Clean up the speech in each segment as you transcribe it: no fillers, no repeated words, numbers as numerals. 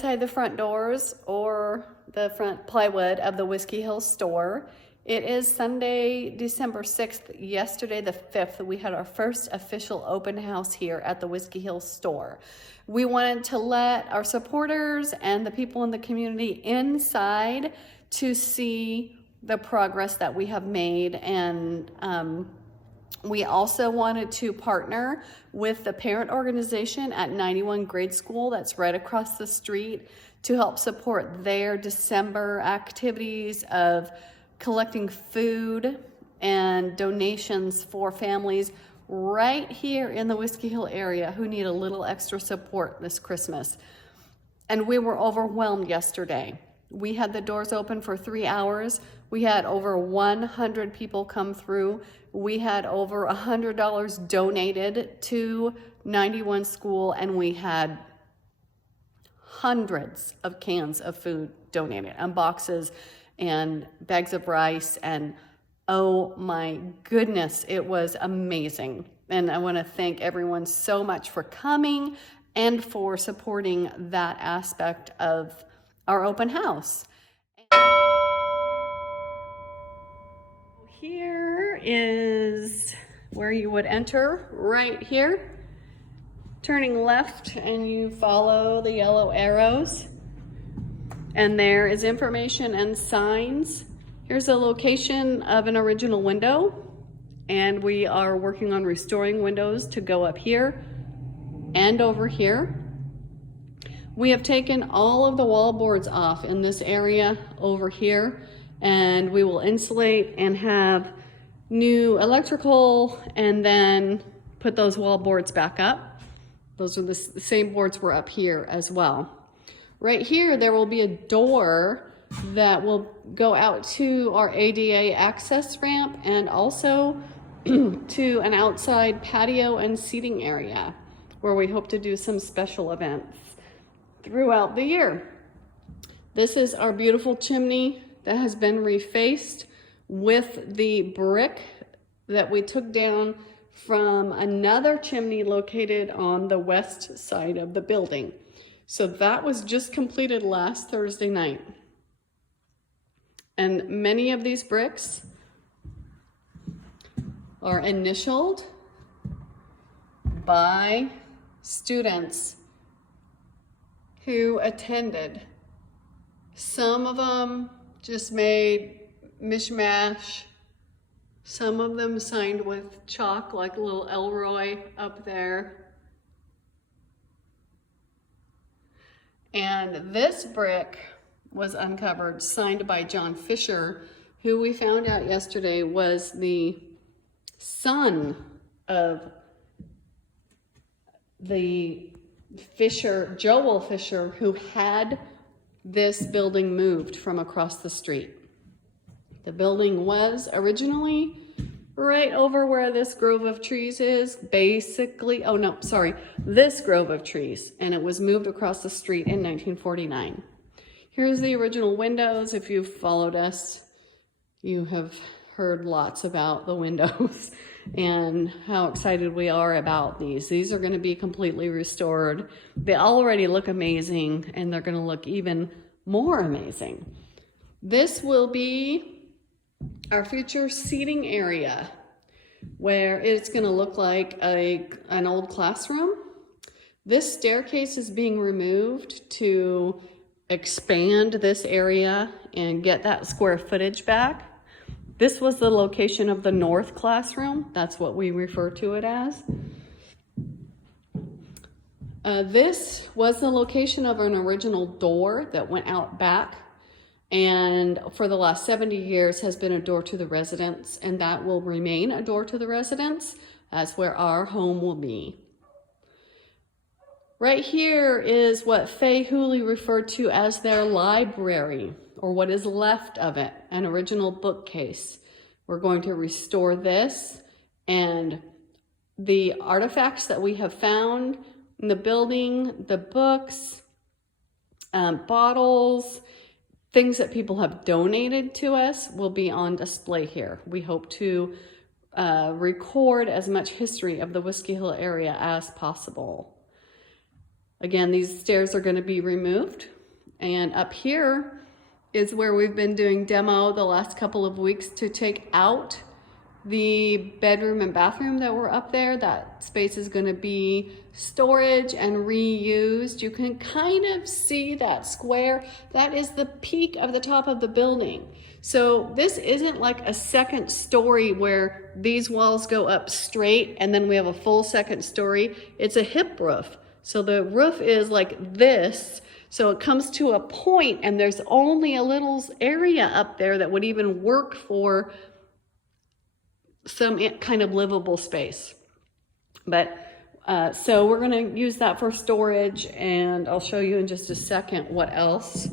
inside the front doors or the front plywood of the Whiskey Hill store. It is Sunday, December 6th. Yesterday, the 5th, we had our first official open house here at the Whiskey Hill store. We wanted to let our supporters and the people in the community inside to see the progress that we have made, and we also wanted to partner with the parent organization at 91 Grade School that's right across the street to help support their December activities of collecting food and donations for families right here in the Whiskey Hill area who need a little extra support this Christmas. And we were overwhelmed yesterday. We had the doors open for 3 hours. We had over 100 people come through. We had over $100 donated to 91 School, and we had hundreds of cans of food donated, and boxes and bags of rice, and oh my goodness, it was amazing. And I want to thank everyone so much for coming and for supporting that aspect of our open house. Here is where you would enter, right here. Turning left, and you follow the yellow arrows. And there is information and signs. Here's a location of an original window, and we are working on restoring windows to go up here and over here. We have taken all of the wall boards off in this area over here, and we will insulate and have new electrical and then put those wall boards back up. Those are the same boards were up here as well. Right here, there will be a door that will go out to our ADA access ramp and also to an outside patio and seating area where we hope to do some special events throughout the year. This is our beautiful chimney that has been refaced with the brick that we took down from another chimney located on the west side of the building. So that was just completed last Thursday night. And many of these bricks are initialed by students who attended. Some of them just made mishmash. Some of them signed with chalk, like a little Elroy up there. And this brick was uncovered, signed by John Fisher, who we found out yesterday was the son of the Fisher, Joel Fisher, who had this building moved from across the street. The building was originally right over where this grove of trees is, basically, oh no, sorry, this grove of trees, and it was moved across the street in 1949. Here's the original windows. If you've followed us, you have heard lots about the windows and how excited we are about these. These are going to be completely restored. They already look amazing, and they're going to look even more amazing. This will be our future seating area, where it's going to look like an old classroom. This staircase is being removed to expand this area and get that square footage back. This was the location of the north classroom. That's what we refer to it as. This was the location of an original door that went out back, and for the last 70 years has been a door to the residents, and that will remain a door to the residents. That's where our home will be. Right here is what Fay Hooley referred to as their library, or what is left of it, an original bookcase. We're going to restore this, and the artifacts that we have found in the building, the books, bottles, things that people have donated to us will be on display here. We hope to record as much history of the Whiskey Hill area as possible. Again, these stairs are going to be removed. And up here is where we've been doing demo the last couple of weeks to take out the bedroom and bathroom that were up there. That space is going to be storage and reused. You can kind of see that square. That is the peak of the top of the building. So this isn't like a second story where these walls go up straight and then we have a full second story. It's a hip roof. So the roof is like this. So it comes to a point and there's only a little area up there that would even work for some kind of livable space. But so we're going to use that for storage, and I'll show you in just a second what else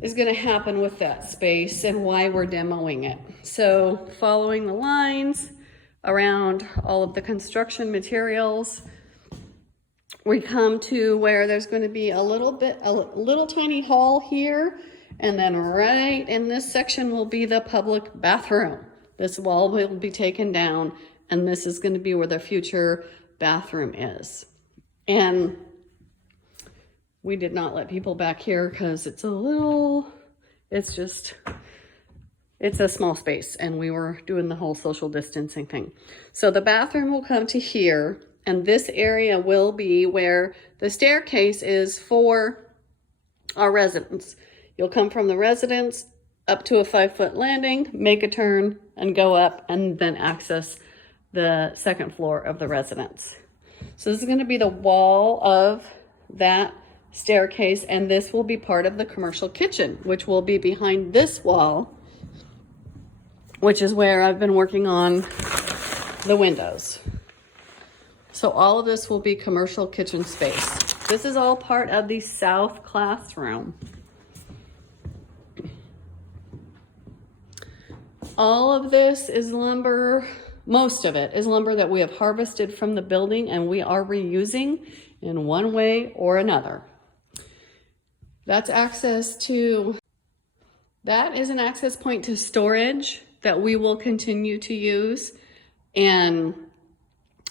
is going to happen with that space and why we're demoing it. So following the lines around all of the construction materials, we come to where there's going to be a little tiny hall here, and then right in this section will be the public bathroom. This wall will be taken down, and this is going to be where the future bathroom is. And we did not let people back here because it's a small space, and we were doing the whole social distancing thing. So the bathroom will come to here, and this area will be where the staircase is for our residents. You'll come from the residence up to a 5-foot landing, make a turn, and go up, and then access the second floor of the residence. So this is going to be the wall of that staircase, and this will be part of the commercial kitchen, which will be behind this wall, which is where I've been working on the windows. So all of this will be commercial kitchen space. This is all part of the south classroom. All of this is lumber, most of it is lumber that we have harvested from the building and we are reusing in one way or another. That is an access point to storage that we will continue to use, and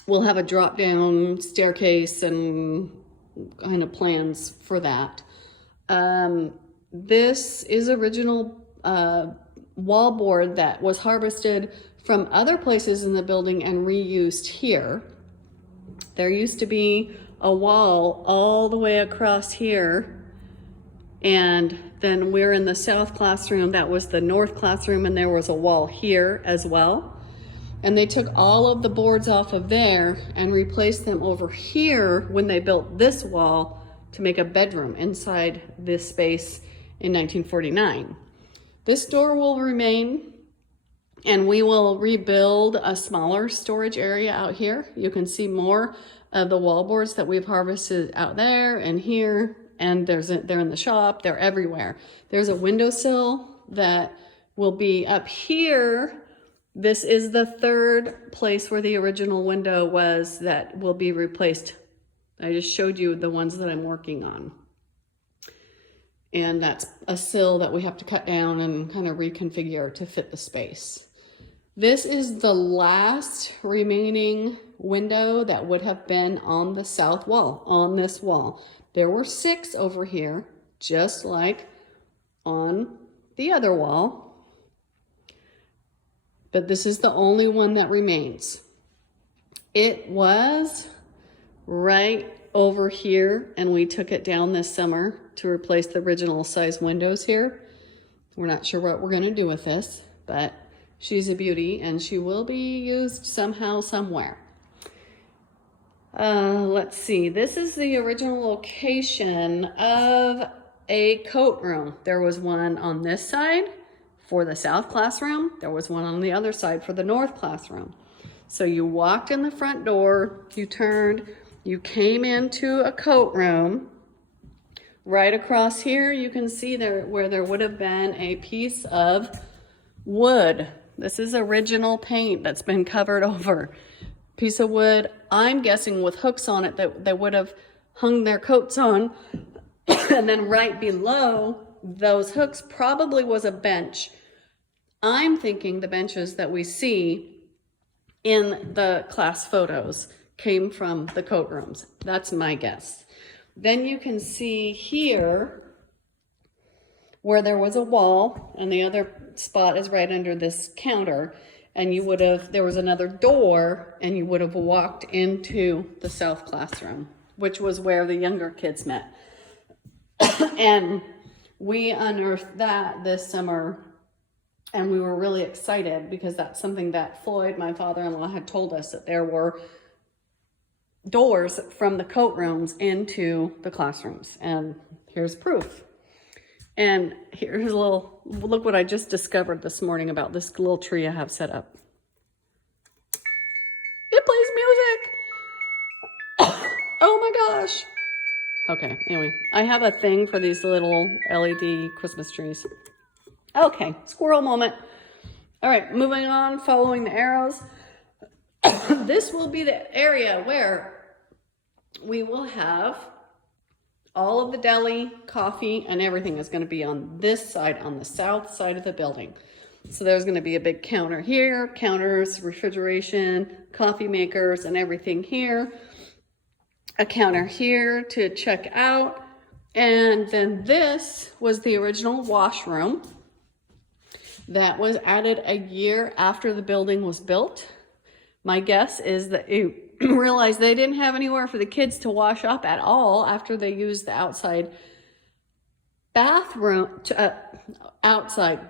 we'll have a drop down staircase and kind of plans for that. This is original wallboard that was harvested from other places in the building and reused here. There used to be a wall all the way across here, and then we're in the south classroom. That was the north classroom, and there was a wall here as well. And they took all of the boards off of there and replaced them over here when they built this wall to make a bedroom inside this space in 1949. This door will remain, and we will rebuild a smaller storage area out here. You can see more of the wallboards that we've harvested out there and here, and they're in the shop, they're everywhere. There's a windowsill that will be up here. This is the third place where the original window was that will be replaced. I just showed you the ones that I'm working on. And that's a sill that we have to cut down and kind of reconfigure to fit the space. This is the last remaining window that would have been on the south wall, on this wall. There were 6 over here, just like on the other wall. But this is the only one that remains. It was right over here, and we took it down this summer to replace the original size windows here. We're not sure what we're going to do with this, but she's a beauty and she will be used somehow, somewhere. Let's see. This is the original location of a coat room. There was one on this side for the south classroom. There was one on the other side for the north classroom. So you walked in the front door, you turned, you came into a coat room. Right across here, you can see there where there would have been a piece of wood. This is original paint that's been covered over. Piece of wood, I'm guessing with hooks on it that they would have hung their coats on. And then right below those hooks probably was a bench. I'm thinking the benches that we see in the class photos came from the coat rooms. That's my guess. Then you can see here where there was a wall, and the other spot is right under this counter, and you would have, there was another door, and you would have walked into the south classroom, which was where the younger kids met. And we unearthed that this summer, and we were really excited because that's something that Floyd, my father-in-law, had told us, that there were doors from the coat rooms into the classrooms. And here's proof. And here's a little, look what I just discovered this morning about this little tree I have set up. It plays music. Oh my gosh. Okay, anyway, I have a thing for these little LED Christmas trees. Okay, squirrel moment. All right, moving on, following the arrows. This will be the area where we will have all of the deli, coffee, and everything is going to be on this side, on the south side of the building. So there's going to be a big counter here, counters, refrigeration, coffee makers, and everything here. A counter here to check out. And then this was the original washroom that was added a year after the building was built. My guess is that you realized they didn't have anywhere for the kids to wash up at all after they used the outside bathroom, outside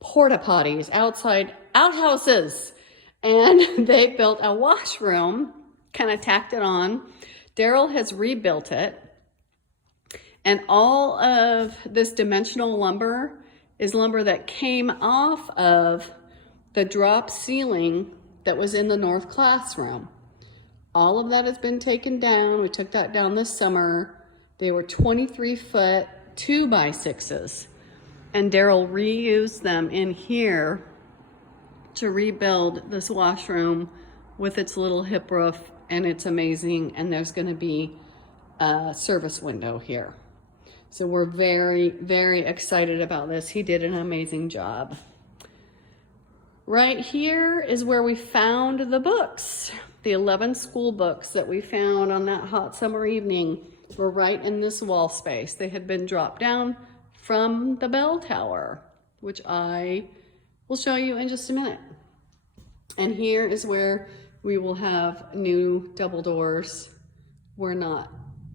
porta potties, outside outhouses. And they built a washroom, kind of tacked it on. Daryl has rebuilt it. And all of this dimensional lumber is lumber that came off of the drop ceiling that was in the north classroom. All of that has been taken down. We took that down this summer. They were 23-foot 2x6s. And Daryl reused them in here to rebuild this washroom with its little hip roof, and it's amazing. And there's going to be a service window here. So we're very, very excited about this. He did an amazing job. Right here is where we found the books. The 11 school books that we found on that hot summer evening were right in this wall space. They had been dropped down from the bell tower, which I will show you in just a minute. And here is where we will have new double doors. We're not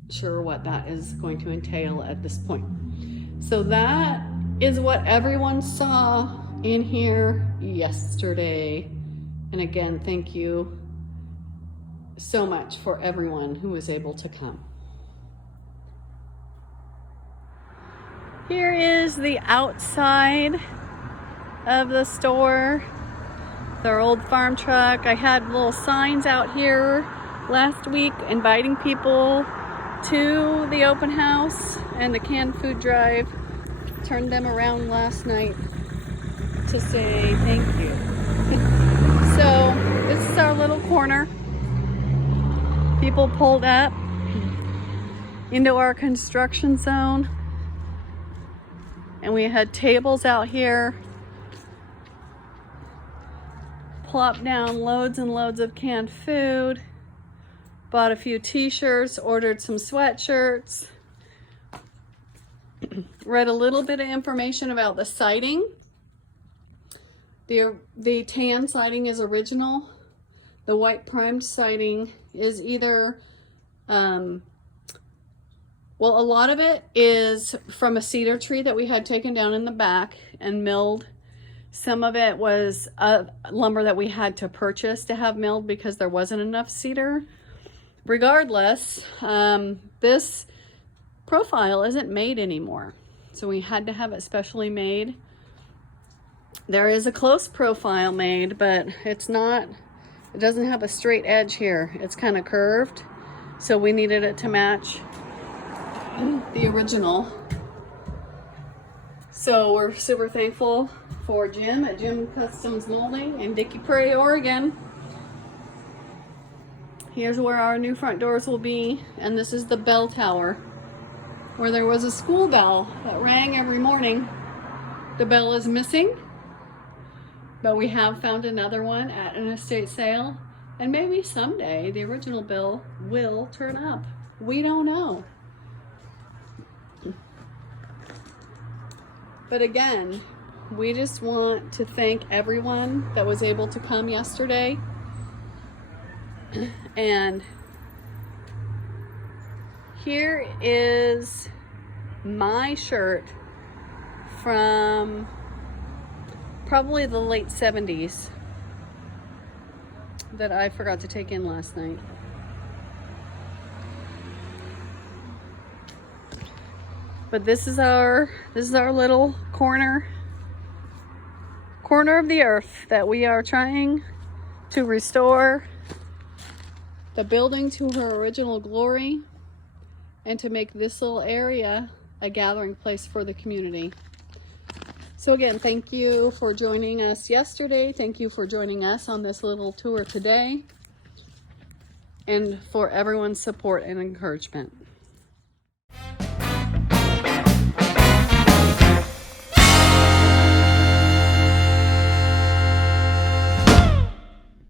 sure what that is going to entail at this point. So that is what everyone saw in here yesterday. And again, thank you so much for everyone who was able to come. Here is the outside of the store. Their old farm truck. I had little signs out here last week inviting people to the open house and the canned food drive. Turned them around last night to say thank you. So this is our little corner. People pulled up into our construction zone, and we had tables out here. Plopped down loads and loads of canned food. Bought a few t-shirts, ordered some sweatshirts. Read a little bit of information about the siding. The tan siding is original. The white primed siding is either, well, a lot of it is from a cedar tree that we had taken down in the back and milled. Some of it was lumber that we had to purchase to have milled because there wasn't enough cedar. Regardless, this profile isn't made anymore. So we had to have it specially made. There is a close profile made, but it's not, it doesn't have a straight edge here. It's kind of curved. So we needed it to match the original. So we're super thankful for Jim at Jim Customs Molding in Dickey Prairie, Oregon. Here's where our new front doors will be, and this is the bell tower where there was a school bell that rang every morning. The bell is missing, but we have found another one at an estate sale, and maybe someday the original bell will turn up. We don't know. But again, we just want to thank everyone that was able to come yesterday. And here is my shirt from probably the late 70s that I forgot to take in last night. But this is our little corner of the earth that we are trying to restore the building to her original glory and to make this little area a gathering place for the community. So again, thank you for joining us yesterday. Thank you for joining us on this little tour today, and for everyone's support and encouragement.